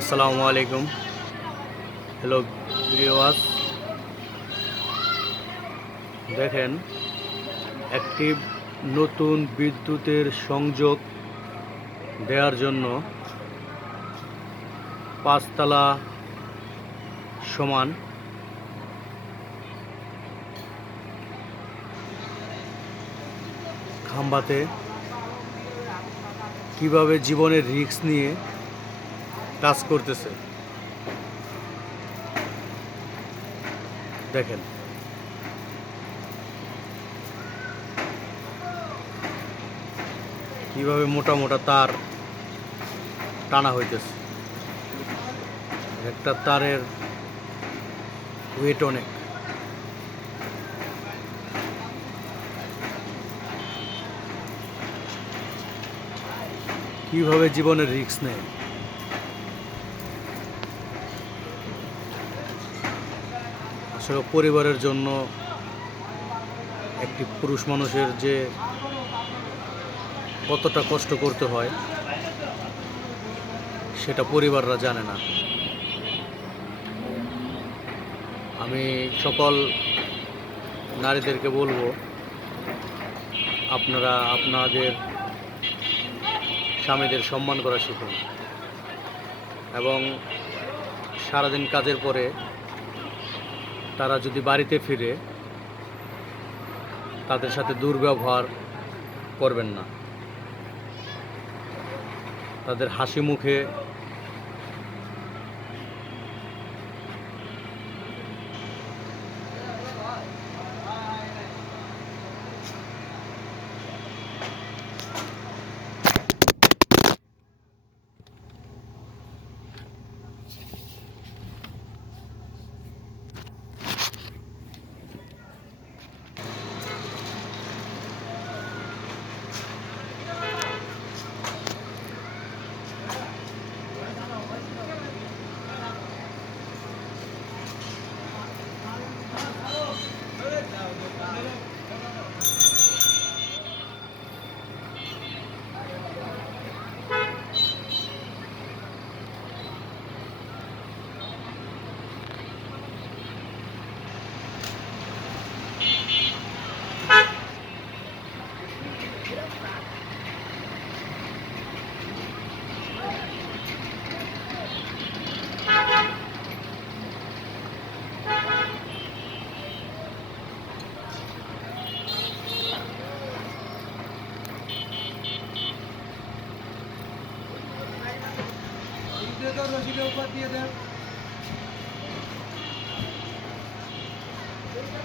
আসসালামু আলাইকুম। হ্যালো ভিডিওয়াস দেখেন, একটি নতুন বিদ্যুতের সংযোগ দেওয়ার জন্য পাঁচতলা সমান। খাম্বাতে কীভাবে জীবনের রিস্ক নিয়ে কাজ করতেছে। দেখেন। কীভাবে মোটা মোটা তার টানা হইতেছে। একটা তারের ওয়েট অনেক। কীভাবে জীবনের রিস্ক নেয়? আসলে পরিবারের জন্য একটি পুরুষ মানুষের যে কতটা কষ্ট করতে হয়, সেটা পরিবাররা জানে না। আমি সকল নারীদেরকে বলব, আপনারা আপনাদের স্বামীদের সম্মান করা শিখুন। এবং সারাদিন কাজের পরে তারা যদি বাড়িতে ফিরে তাদের সাথে দুর্ব্যবহার করবেন না। তাদের হাসি মুখে দিয়ে দাও রশিদের উপর দিয়ে দেন দেখেন